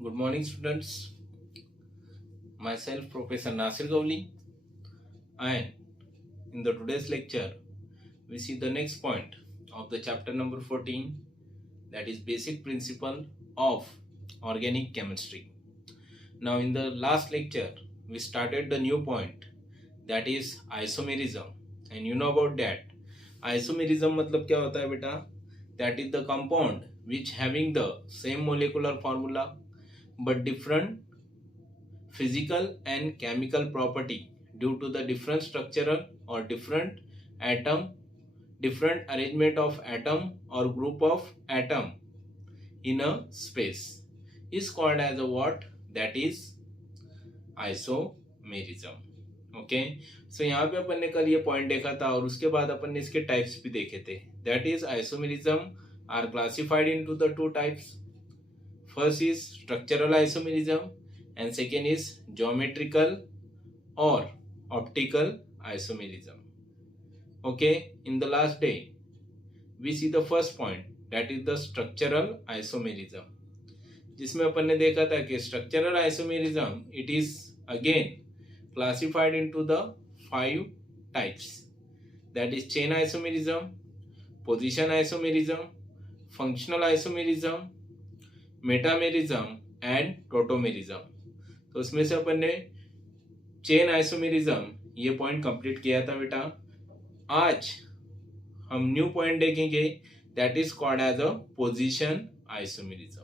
Good morning, students. Myself, Professor Nasir Gawli, and in the today's lecture, we see the next point of the chapter number 14, that is basic principle of organic chemistry. Now, in the last lecture, we started the new point, that is isomerism, and you know about that. Isomerism मतलब क्या होता है बेटा? That is the compound which having the same molecular formula but different physical and chemical property due to the different structural or different arrangement of atom or group of atom in a space is called as a what? That is isomerism. Okay so यहाँ पे अपन ने कल ये point देखा था और उसके बाद अपन ने इसके टाइप्स भी देखे थे. That is isomerism are classified into the two types. First is structural isomerism and second is geometrical or optical isomerism. Okay, in the last day we see the first point, that is the structural isomerism, जिसमें अपन ने देखा था कि structural isomerism it is again classified into the 5 types, that is chain isomerism, position isomerism, functional isomerism, metamerism and tautomerism. तो उसमें से अपन ने चेन आइसोमेरिज्म ये पॉइंट कंप्लीट किया था बेटा. आज हम न्यू पॉइंट देखेंगे, that is called as a position isomerism.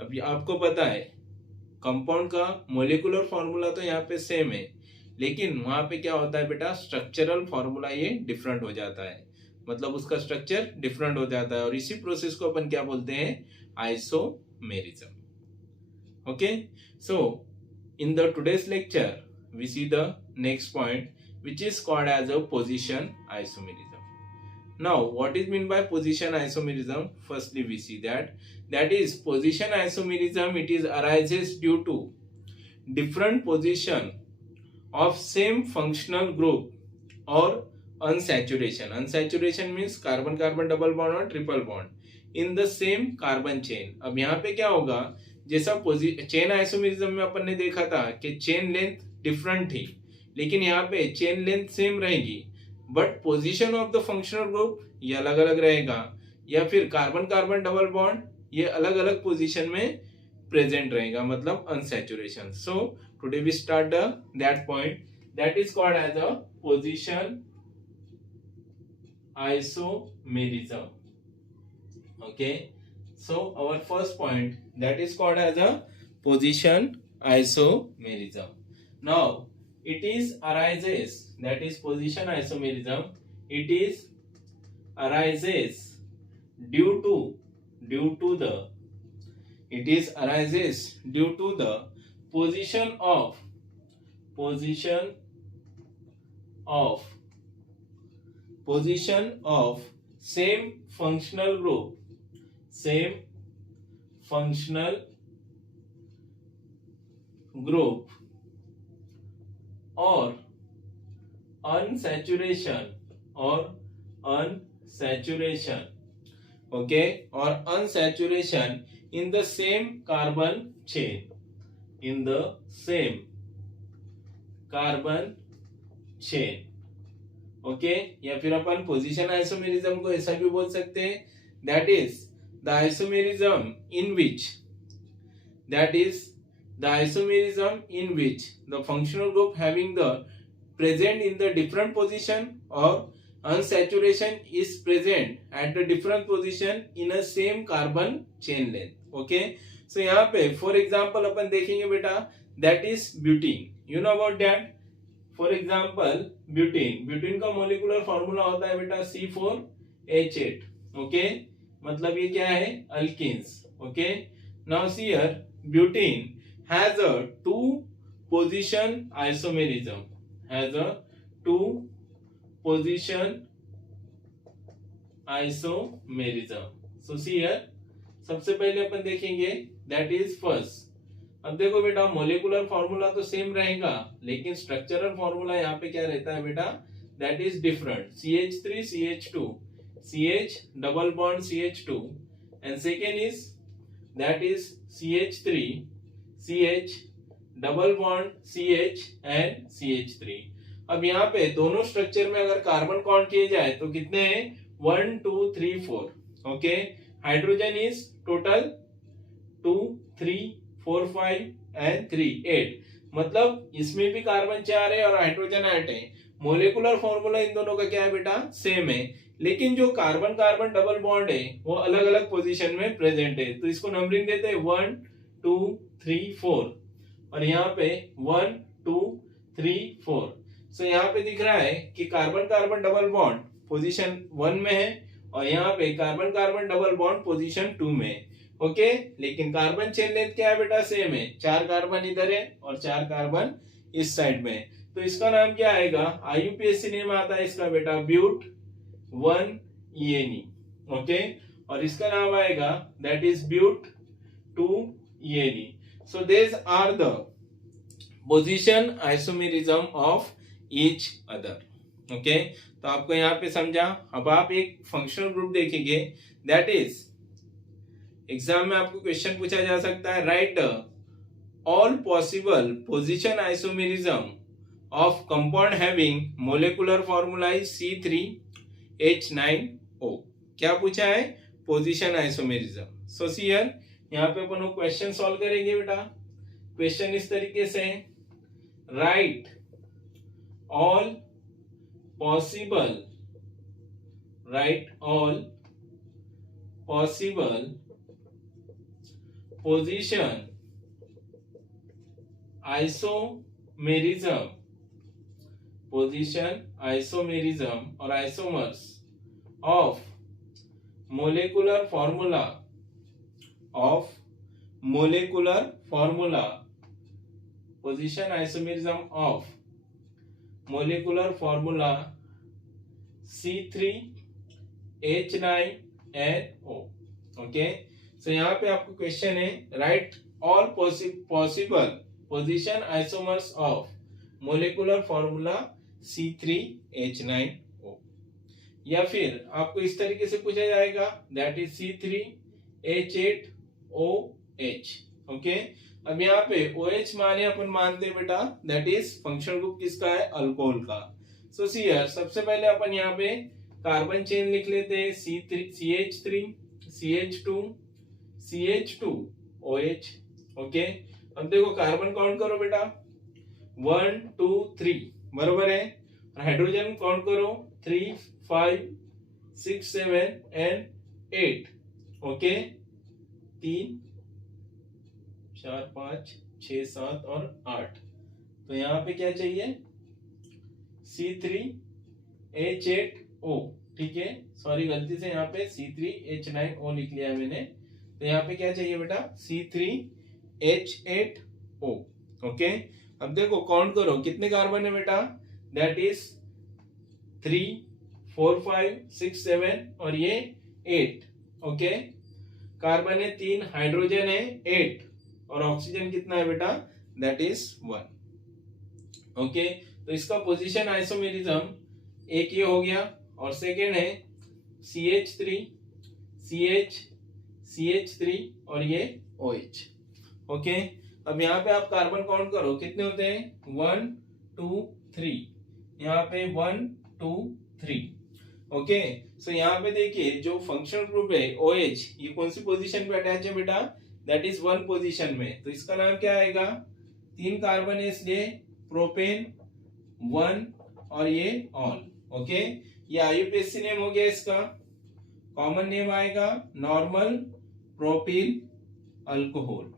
अब आपको पता है कंपाउंड का मोलिकुलर फॉर्मूला तो यहाँ पे सेम है, लेकिन वहां पे क्या होता है बेटा, स्ट्रक्चरल फॉर्मूला ये डिफरेंट हो जाता है, मतलब उसका स्ट्रक्चर डिफरेंट हो जाता है और इसी प्रोसेस को अपन क्या बोलते हैं, isomerism. Okay, so in the today's lecture we see the next point, which is called as a position isomerism. Now what is meant by position isomerism? Firstly we see that is position isomerism, it is arises due to different position of same functional group or unsaturation. Unsaturation means carbon carbon double bond or triple bond in the same carbon chain. अब यहाँ पे क्या होगा, जैसा chain isomerism में अपन ने देखा था कि चेन लेंथ डिफरेंट थी, लेकिन यहाँ पे चेन लेंथ सेम रहेगी but position of the functional group ये अलग अलग रहेगा, या फिर कार्बन कार्बन डबल बॉन्ड ये अलग अलग पोजीशन में प्रेजेंट रहेगा, मतलब unsaturation. So today we start that point, that is called as a position isomerism. Okay, so our first point, that is called as a position isomerism. Now it is arises, that is position isomerism, it is arises due to the position of same functional group or unsaturation, okay, or unsaturation in the same carbon chain, okay. या फिर अपन position isomerism को ऐसा भी बोल सकते हैं, that is the isomerism in which the functional group having the present in the different position or unsaturation is present at the different position in a same carbon chain length. Okay, so यहाँ पे for example अपन देखेंगे बेटा, that is butene. You know about that? For example butene का molecular formula होता है बेटा C4H8. Okay, मतलब ये क्या है, alkenes. Okay, now see here butene has a two position isomerism, so see here सबसे पहले अपन देखेंगे, दैट इज फर्स्ट. अब देखो बेटा मोलिकुलर फॉर्मूला तो सेम रहेगा, लेकिन स्ट्रक्चरल फॉर्मूला यहाँ पे क्या रहता है बेटा, that is different. CH3 CH2 CH double bond CH2, and second is that is CH3 CH double bond CH and CH3। अब यहाँ पे दोनों स्ट्रक्चर में अगर कार्बन काउंट किए जाए तो कितने हैं 1 2 3 4। Okay, hydrogen is total 2 3 4 5 and 3 8, मतलब इसमें भी कार्बन 4 है और हाइड्रोजन 8 है। मोलेकुलर फॉर्मूला इन दोनों का क्या है बेटा, सेम है, लेकिन जो कार्बन कार्बन डबल बॉन्ड है वो अलग अलग पोजीशन में प्रेजेंट है। तो इसको नंबरिंग देते हैं 1 2 3 4 और यहाँ पे 1 2 3 4। सो यहाँ पे दिख रहा है कि carbon carbon double bond position 1 में है और यहाँ पे carbon carbon double bond position 2 में है। ओके, लेकिन कार्बन चेन लेंथ क्या है बेटा, सेम है, 4 कार्बन इधर है और 4 कार्बन इस साइड में है। तो इसका नाम क्या आएगा, IUPAC नेम आता है इसका बेटा ब्यूट 1 ENE। ओके, और इसका नाम आएगा that is but 2 ENE। So this are the position isomerism of each other. Okay, तो आपको यहाँ पे समझा। अब आप एक फंक्शनल ग्रुप देखेंगे, दैट इज एग्जाम में आपको क्वेश्चन पूछा जा सकता है, right all possible position isomerism of compound having molecular formula C3H9O। क्या पूछा है, पोजीशन आइसोमेरिज्म। सो हियर यहाँ पे अपन क्वेश्चन सॉल्व करेंगे बेटा। क्वेश्चन इस तरीके से, right all possible position isomerism और isomers of molecular formula position isomerism of molecular formula C3H9NO। Okay, so यहाँ पे आपको क्वेश्चन है, right all possible position isomers of molecular formula C3H9O। या फिर आपको इस तरीके से पूछा जाएगा, दैट इज C3H8OH। ओके, अब यहाँ पे OH माने अपन मानते हैं बेटा दैट इज फंक्शनल ग्रुप किसका है, अल्कोहल का। सो हियर सबसे पहले अपन यहाँ पे कार्बन चेन लिख लेते हैं, CH3 CH2 CH2OH। ओके, अब देखो कार्बन काउंट करो बेटा, 1 2 3 बराबर है, और हाइड्रोजन काउंट करो 3 5 6 7 एंड 8। ओके, 3 4 5 6 7 और 8। तो यहाँ पे क्या चाहिए, C3H8O। ठीक है, सॉरी गलती से यहाँ पे C3H9O लिख लिया मैंने। तो यहाँ पे क्या चाहिए बेटा, C3H8O। ओके, अब देखो काउंट करो कितने कार्बन है बेटा, दैट इज 3 4 5 6 7 और ये 8। ओके, कार्बन है 3, हाइड्रोजन है 8 और ऑक्सीजन कितना है बेटा, दैट इज 1। ओके, तो इसका पोजीशन आइसोमेरिज्म एक ये हो गया, और सेकेंड है CH3 CH3 और ये OH। ओके, अब यहाँ पे आप कार्बन काउंट करो कितने होते हैं, 1 2 3, यहाँ पे 1 2 3। ओके, सो यहाँ पे देखिए जो फंक्शनल ग्रुप है OH, ये कौन सी पोजीशन पे अटैच है बेटा, दैट इज 1 पोजीशन में। तो इसका नाम क्या आएगा, 3 कार्बन है इसलिए प्रोपेन 1 और ये ऑल। ओके, ये IUPAC नेम हो गया इसका। कॉमन नेम आएगा नॉर्मल प्रोपिल अल्कोहल।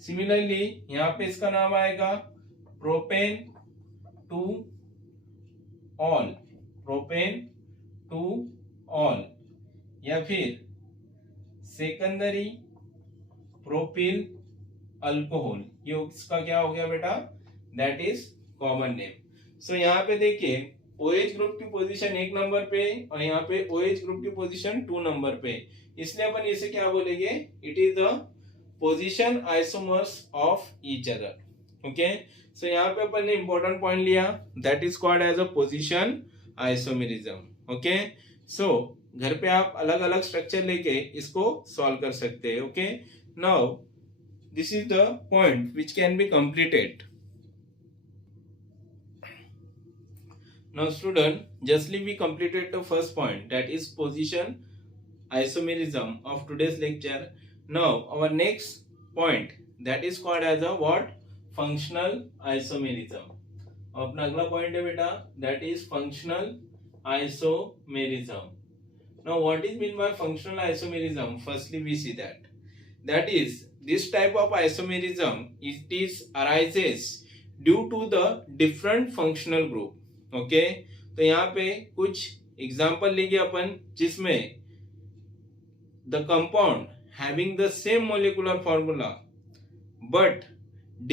सिमिलरली यहाँ पे इसका नाम आएगा प्रोपेन 2 ऑल, या फिर सेकेंडरी प्रोपिल अल्कोहल। ये इसका क्या हो गया बेटा, that is common name. So यहाँ पे देखिए OH ग्रुप की पोजीशन 1 नंबर पे और यहाँ पे OH ग्रुप की पोजीशन 2 नंबर पे, इसलिए अपन इसे क्या बोलेंगे, it is the position isomers of each other. Okay, so यहाँ पे अपन ने इंपॉर्टेंट पॉइंट लिया, that is called as a position isomerism. Okay, so घर पे आप अलग अलग स्ट्रक्चर लेके इसको सॉल्व कर सकते हैं। Okay, Now this is the point which can be completed. Now student, justly we completed the first point, that is position isomerism of today's lecture. Now our next point, that is called as a what? Functional isomerism. अपना अगला point है बेटा, that is functional isomerism. Now what is mean by functional isomerism? Firstly we see that is this type of isomerism, it is arises due to the different functional group. Okay तो यहाँ पे कुछ example लेंगे अपन जिसमें the compound having the same molecular formula but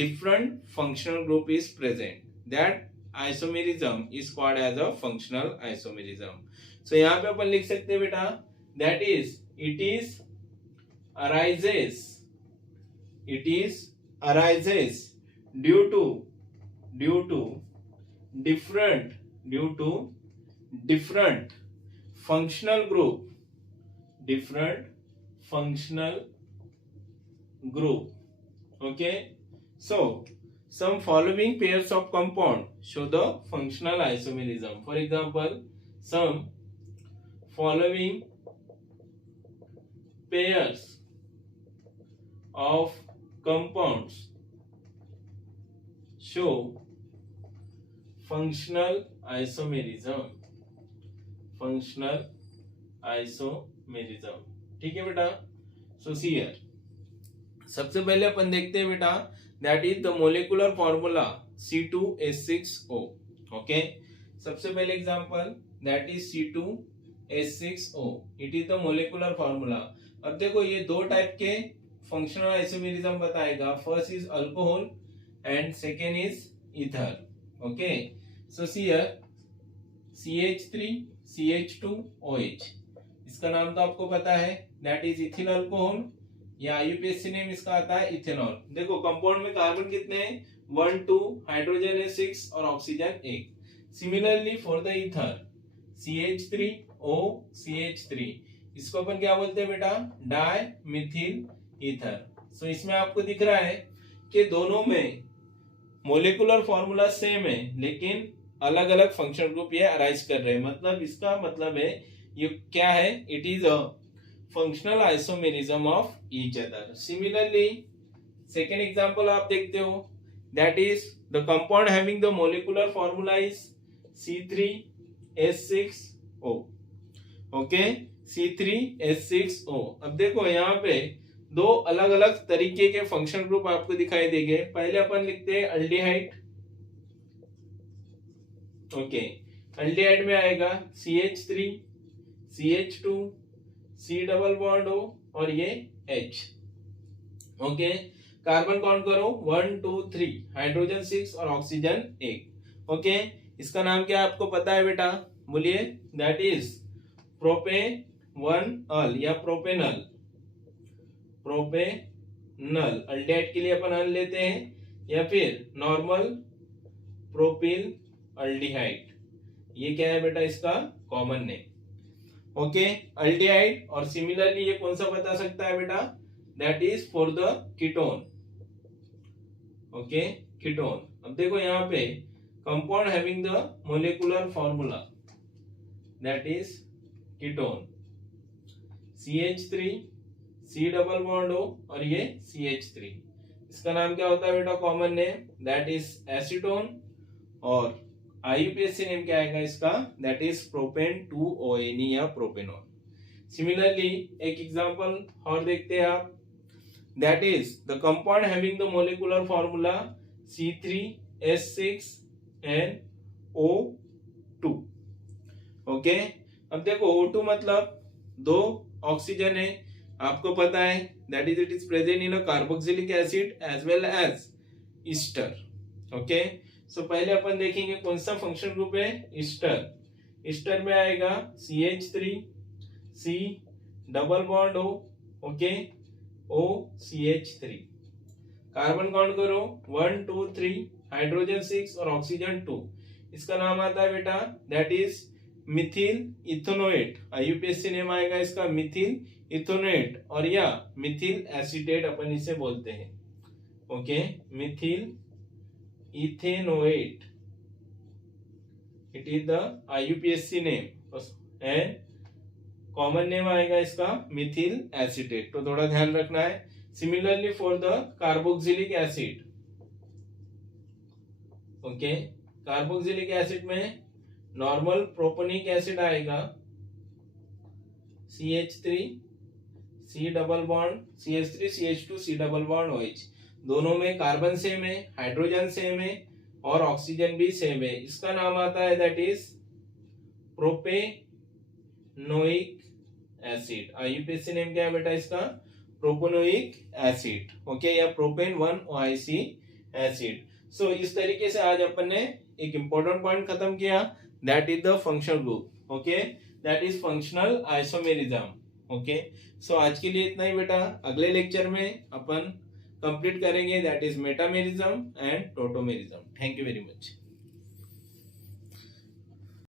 different functional group is present, that isomerism is called as a functional isomerism. So यहाँ पे अपन लिख सकते हैं बेटा, that is it is arises due to different functional group. Okay, so some following pairs of compound show the functional isomerism. For example, some following pairs of compounds show functional isomerism. ठीक है बेटा. सो see here, सबसे पहले अपन देखते हैं बेटा, that is the molecular formula C2H6O. Okay, सबसे पहले example, that is C2H6O. It is the molecular formula. अब देखो ये दो टाइप के फंक्शनल आइसोमेरिज्म बताएगा. First is alcohol and second is ether. Okay, so see here CH3 CH2OH, इसका नाम तो आपको पता है, दैट इज इथिल अल्कोहल, या IUPAC नेम इसका आता है इथेनॉल. देखो कंपाउंड में कार्बन कितने हैं? 1 2, हाइड्रोजन है 6 और oxygen 1. Similarly for the ether CH3O CH3, इसको अपन क्या बोलते हैं बेटा? Die Mithil ether. सो इसमें आपको दिख रहा है कि दोनों में मोलिकुलर फॉर्मूला सेम है लेकिन अलग अलग फंक्शन ग्रुप ये अराइज कर रहे हैं. मतलब इसका मतलब है ये क्या है? It is a functional isomerism of each other. Similarly second example आप देखते हो, that is the compound having the molecular formula is C3H6O. Okay, C3H6O. अब देखो यहाँ पे दो अलग अलग तरीके के फंक्शन ग्रुप आपको दिखाई देंगे. पहले अपन लिखते हैं अल्डिहाइड. ओके, अल्डिहाइड में आएगा CH3 CH2 C double bond O और ये H. ओके, कार्बन काउंट करो 1 2 3, हाइड्रोजन 6 और ऑक्सीजन 1. ओके, इसका नाम क्या आपको पता है बेटा? बोलिए. दैट इज प्रोपेनल या प्रोपेनल. अल्डिहाइड के लिए अपन अल लेते हैं, या फिर नॉर्मल प्रोपिल अल्डिहाइड. ये क्या है बेटा? इसका कॉमन नेम. Okay, aldehyde. और सिमिलरली ये कौन सा बता सकता है बेटा? That is for the ketone. Okay, ketone. अब देखो यहाँ पे compound having the molecular formula, that is ketone, CH3 C double bond O और ये CH3. इसका नाम क्या होता है बेटा? Common name, that is acetone. और IUPAC नेम क्या आएगा इसका? दैट इज प्रोपेन 2ONE या प्रोपेनॉल. सिमिलरली एक एग्जांपल और देखते हैं आप, that is the compound having the molecular formula C3H6NO2. Okay, अब देखो O2 मतलब दो ऑक्सीजन है, आपको पता है, that is it is present in a carboxylic acid as well as ester. Okay, so पहले अपन देखेंगे कौन सा फंक्शन ग्रुप है? ईस्टर. ईस्टर में आएगा CH3 C double bond O. Okay, OCH3. Carbon count करो 1 2 3, हाइड्रोजन 6 और ऑक्सीजन 2. इसका नाम आता है बेटा, that is Mithil ethanoate. IUPAC name आएगा इसका मिथिल इथोनेट और या मिथिल एसीटेट अपन इसे बोलते हैं। Okay, Mithil ethanoate, it is the IUPAC name and common name आएगा इसका मिथिल एसीटेट, तो थोड़ा ध्यान रखना है। Similarly for the carboxylic acid, okay, carboxylic acid में नॉर्मल प्रोपोनिक एसिड आएगा CH3 C double bond CH3 CH2 C double bond OH, दोनों में कार्बन सेम है, हाइड्रोजन सेम है और ऑक्सीजन भी सेम है। इसका नाम आता है that is propanoic acid. IUPAC name क्या है बेटा इसका? प्रोपेनोइक एसिड, ओके, या प्रोपेन 1-OIC एसिड। सो इस तरीके से आज अपन ने एक इंपॉर्टेंट पॉइंट खत्म किया, that is the functional group, okay, that is functional isomerism. Okay, so आज के लिए इतना ही बेटा। अगले लेक्चर में अपन कंप्लीट करेंगे that is metamerism and tautomerism. Thank you very much.